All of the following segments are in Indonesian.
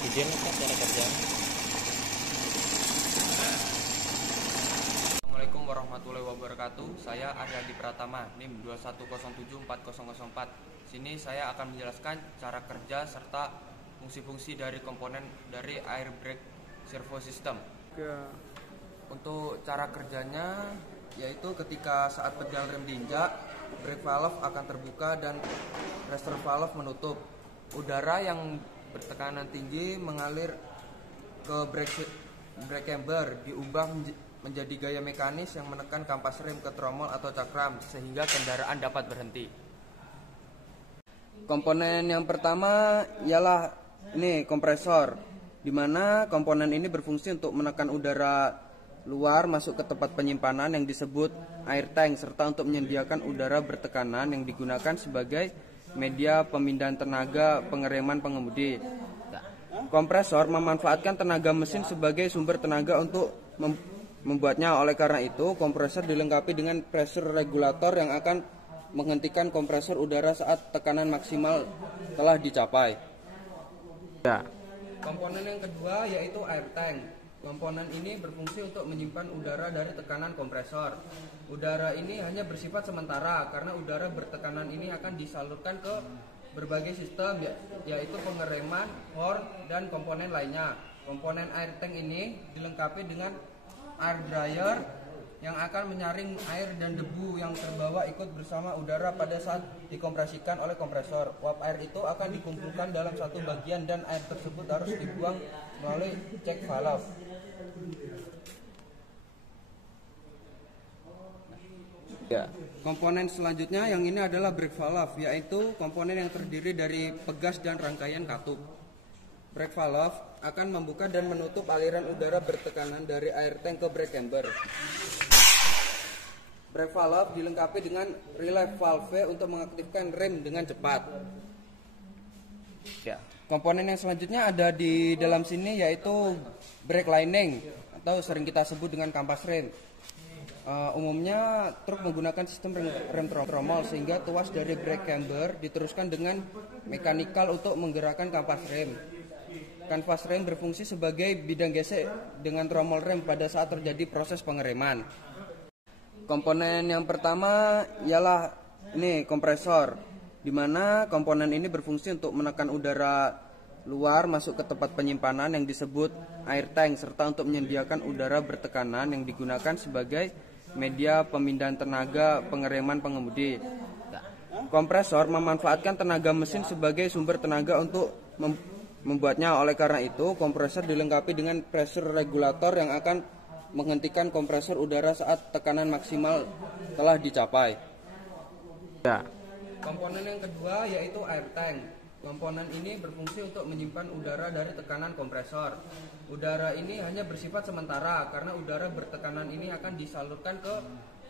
Izin Pak, cara kerja. Assalamualaikum warahmatullahi wabarakatuh. Saya Aryadi Pratama, NIM 21074004. Sini saya akan menjelaskan cara kerja serta fungsi-fungsi dari komponen dari air brake servo system. Untuk cara kerjanya yaitu ketika saat pedal rem diinjak, brake valve akan terbuka dan reserve valve menutup. Udara yang bertekanan tinggi mengalir ke brake camber, diubah menjadi gaya mekanis yang menekan kampas rem ke tromol atau cakram sehingga kendaraan dapat berhenti. Komponen yang pertama ialah ini kompresor, di mana komponen ini berfungsi untuk menekan udara luar masuk ke tempat penyimpanan yang disebut air tank serta untuk menyediakan udara bertekanan yang digunakan sebagai media pemindahan tenaga pengereman pengemudi. Kompresor memanfaatkan tenaga mesin sebagai sumber tenaga untuk membuatnya. Oleh karena itu, kompresor dilengkapi dengan pressure regulator yang akan menghentikan kompresor udara saat tekanan maksimal telah dicapai. Komponen yang kedua yaitu air tank. Komponen ini berfungsi untuk menyimpan udara dari tekanan kompresor. Udara ini hanya bersifat sementara karena udara bertekanan ini akan disalurkan ke berbagai sistem yaitu pengereman, horn, dan komponen lainnya. Komponen air tank ini dilengkapi dengan air dryer yang akan menyaring air dan debu yang terbawa ikut bersama udara pada saat dikompresikan oleh kompresor. Uap air itu akan dikumpulkan dalam satu bagian dan air tersebut harus dibuang melalui check valve. Komponen selanjutnya yang ini adalah brake valve, yaitu komponen yang terdiri dari pegas dan rangkaian katup. Brake valve akan membuka dan menutup aliran udara bertekanan dari air tank ke brake camber. Brake valve dilengkapi dengan relief valve untuk mengaktifkan rem dengan cepat. Komponen yang selanjutnya ada di dalam sini yaitu brake lining atau sering kita sebut dengan kampas rem. Umumnya truk menggunakan sistem rem tromol sehingga tuas dari brake camber diteruskan dengan mekanikal untuk menggerakkan kampas rem. Kanvas rem berfungsi sebagai bidang gesek dengan tromol rem pada saat terjadi proses pengereman. Komponen yang pertama ialah ini kompresor, di mana komponen ini berfungsi untuk menekan udara luar masuk ke tempat penyimpanan yang disebut air tank serta untuk menyediakan udara bertekanan yang digunakan sebagai media pemindahan tenaga pengereman pengemudi. Kompresor memanfaatkan tenaga mesin sebagai sumber tenaga untuk membuatnya. Oleh karena itu, kompresor dilengkapi dengan pressure regulator yang akan menghentikan kompresor udara saat tekanan maksimal telah dicapai. Komponen yang kedua yaitu air tank. Komponen ini berfungsi untuk menyimpan udara dari tekanan kompresor. Udara ini hanya bersifat sementara karena udara bertekanan ini akan disalurkan ke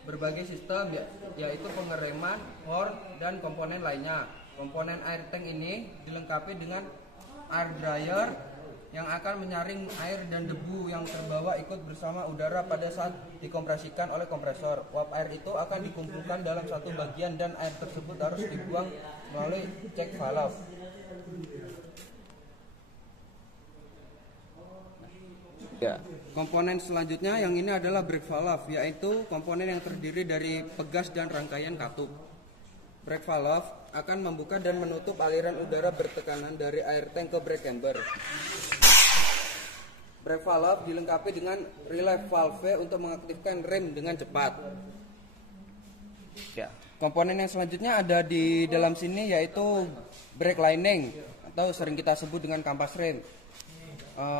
berbagai sistem yaitu pengereman, horn, dan komponen lainnya. Komponen air tank ini dilengkapi dengan air dryer yang akan menyaring air dan debu yang terbawa ikut bersama udara pada saat dikompresikan oleh kompresor. Uap air itu akan dikumpulkan dalam satu bagian dan air tersebut harus dibuang melalui check valve. Komponen selanjutnya yang ini adalah brake valve, yaitu komponen yang terdiri dari pegas dan rangkaian katup. Brake valve akan membuka dan menutup aliran udara bertekanan dari air tank ke brake camber. Brake valve dilengkapi dengan relief valve untuk mengaktifkan rem dengan cepat. Komponen yang selanjutnya ada di dalam sini yaitu brake lining atau sering kita sebut dengan kampas rem.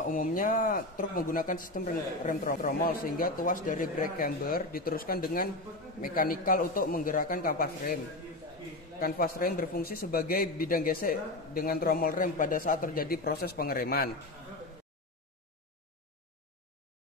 Umumnya truk menggunakan sistem rem tromol sehingga tuas dari brake camber diteruskan dengan mekanikal untuk menggerakkan kampas rem. Kanvas rem berfungsi sebagai bidang gesek dengan tromol rem pada saat terjadi proses pengereman.